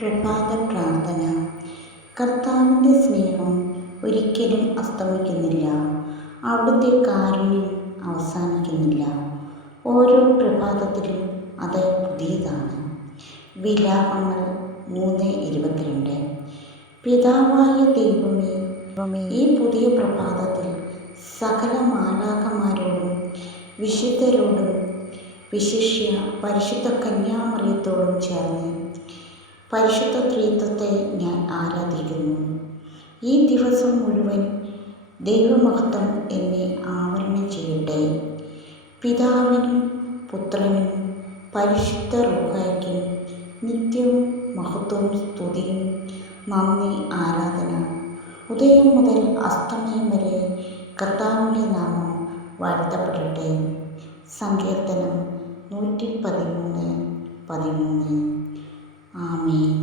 പ്രഭാത പ്രാർത്ഥന. കർത്താവിൻ്റെ സ്നേഹം ഒരിക്കലും അസ്തമിക്കുന്നില്ല. അവിടുത്തെ കാരുണ്യം അവസാനിക്കുന്നില്ല. ഓരോ പ്രഭാതത്തിലും അത് പുതിയതാണ്. വിലാപങ്ങൾ 3:22. പിതാവായ ദൈവമേ, ഈ പുതിയ പ്രഭാതത്തിൽ സകല മാലാഖമാരോടും വിശുദ്ധരോടും വിശിഷ്യ പരിശുദ്ധ കന്യാമറിയത്തോടും ചേർന്ന് പരിശുദ്ധ ത്രിത്വത്തെ ഞാൻ ആരാധിക്കുന്നു. ഈ ദിവസം മുഴുവൻ ദൈവമഹത്വം എന്നെ ആവരണം ചെയ്യട്ടെ. പിതാവിനും പുത്രനും പരിശുദ്ധ റൂഹായ്ക്കും നിത്യവും മഹത്വവും സ്തുതിയും നന്ദി ആരാധന. ഉദയം മുതൽ അസ്തമയം വരെ കർത്താവിൻ്റെ നാമം വാഴ്ത്തപ്പെടട്ടെ. സങ്കീർത്തനം 113:13. ആമേൻ.